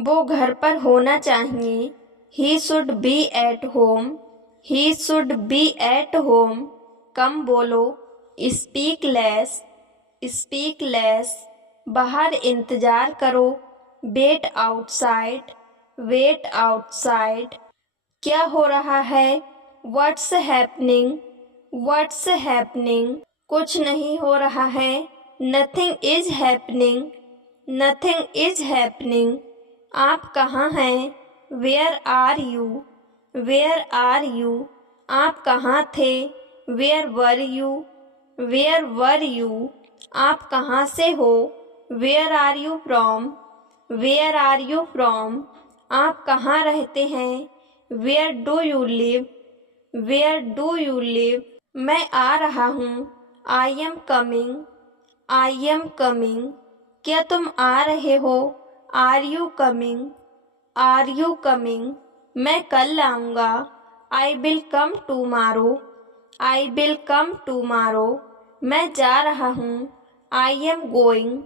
वो घर पर होना चाहिए। He should be at home. He should be at home. कम बोलो। Speak less. Speak less. बाहर इंतजार करो। Wait outside. Wait outside. क्या हो रहा है? What's happening. What's happening. कुछ नहीं हो रहा है। Nothing is happening. Nothing is happening. आप कहाँ हैं? Where are you. Where are you. आप कहाँ थे? Where were you. Where were you. आप कहाँ से हो? Where are you from. Where are you from. आप कहाँ रहते हैं? Where do you live. Where do you live. मैं आ रहा हूँ। I am coming. I am coming. क्या तुम आ रहे हो? Are you coming. Are you coming. मैं कल आऊँगा। I will come tomorrow. I will come tomorrow. मैं जा रहा हूँ। I am going.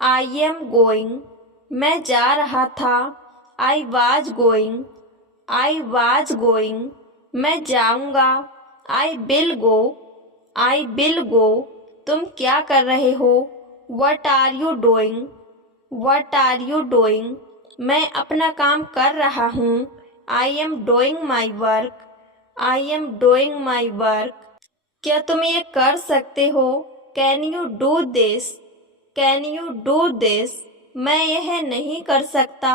I am going. मैं जा रहा था। I was going. I was going. मैं जाऊँगा। I will go. I will go. तुम क्या कर रहे हो? What are you doing. What are you doing. मैं अपना काम कर रहा हूँ। I am doing my work. I am doing my work. क्या तुम ये कर सकते हो? Can you do this. Can you do this. मैं यह नहीं कर सकता।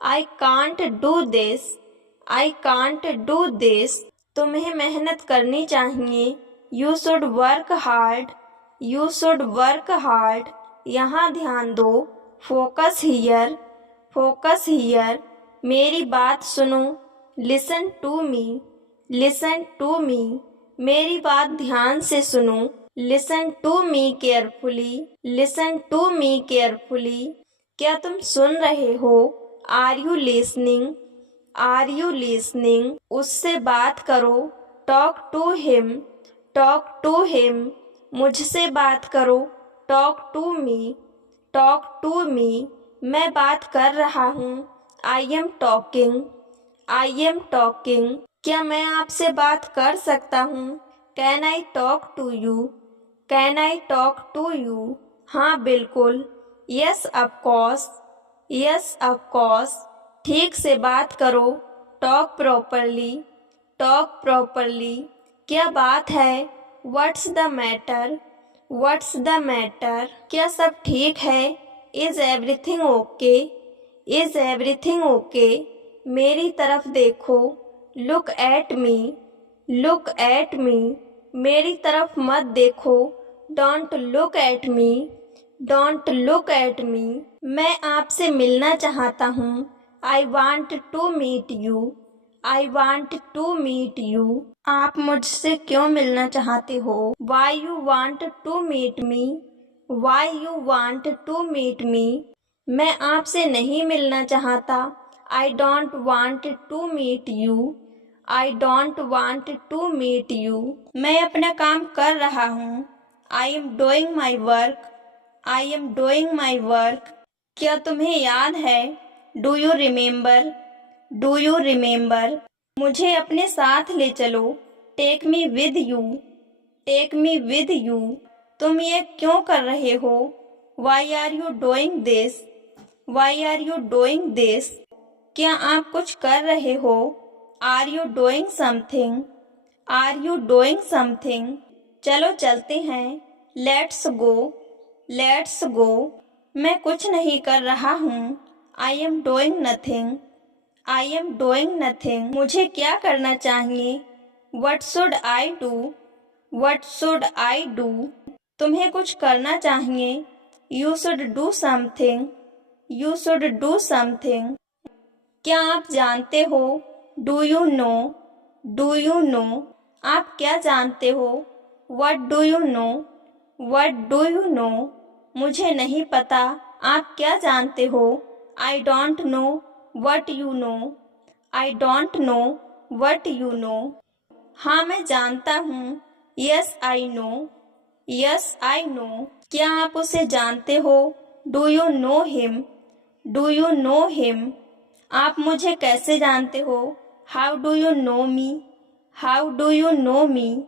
I can't do this. I can't do this. तुम्हें मेहनत करनी चाहिए। You should work hard. You should work hard. यहाँ ध्यान दो। Focus here. Focus here. मेरी बात सुनो। Listen to me. Listen to me. मेरी बात ध्यान से सुनो। Listen to me carefully. Listen to me carefully. क्या तुम सुन रहे हो? Are you listening. Are you listening. उससे बात करो। Talk to him. Talk to him. मुझसे बात करो। Talk to me. Talk to me. मैं बात कर रहा हूँ। I am talking. I am talking. क्या मैं आपसे बात कर सकता हूँ? Can I talk to you. Can I talk to you. हाँ बिल्कुल। Yes of course. Yes of course. ठीक से बात करो। Talk properly. Talk properly. क्या बात है? What's the matter. What's the matter. क्या सब ठीक है? Is everything okay. Is everything okay. मेरी तरफ देखो। Look at me. Look at me. मेरी तरफ मत देखो। Don't look at me. Don't look at me. मैं आपसे मिलना चाहता हूँ। I want to meet you. I want to meet you. आप मुझसे क्यों मिलना चाहते हो? Why you want to meet me. Why you want to meet me. मैं आपसे नहीं मिलना चाहता। I don't want to meet you. I don't want to meet you. मैं अपना काम कर रहा हूँ। I am doing my work. I am doing my work. क्या तुम्हें याद है? Do you remember. Do you remember. मुझे अपने साथ ले चलो। Take me with you. Take me with you. तुम ये क्यों कर रहे हो? Why are you doing this. Why are you doing this. क्या आप कुछ कर रहे हो? Are you doing something. Are you doing something. चलो चलते हैं। Let's go. Let's go. मैं कुछ नहीं कर रहा हूँ। I am doing nothing. I am doing nothing. मुझे क्या करना चाहिए? What should I do. What should I do. तुम्हें कुछ करना चाहिए। You should do something. You should do something. क्या आप जानते हो? Do you know. Do you know. आप क्या जानते हो? What do you know. What do you know. मुझे नहीं पता। आप क्या जानते हो? I don't know what you know. I don't know what you know. हाँ मैं जानता हूँ। Yes I know. Yes I know. क्या आप उसे जानते हो? Do you know him. Do you know him? आप मुझे कैसे जानते हो? How do you know me? How do you know me?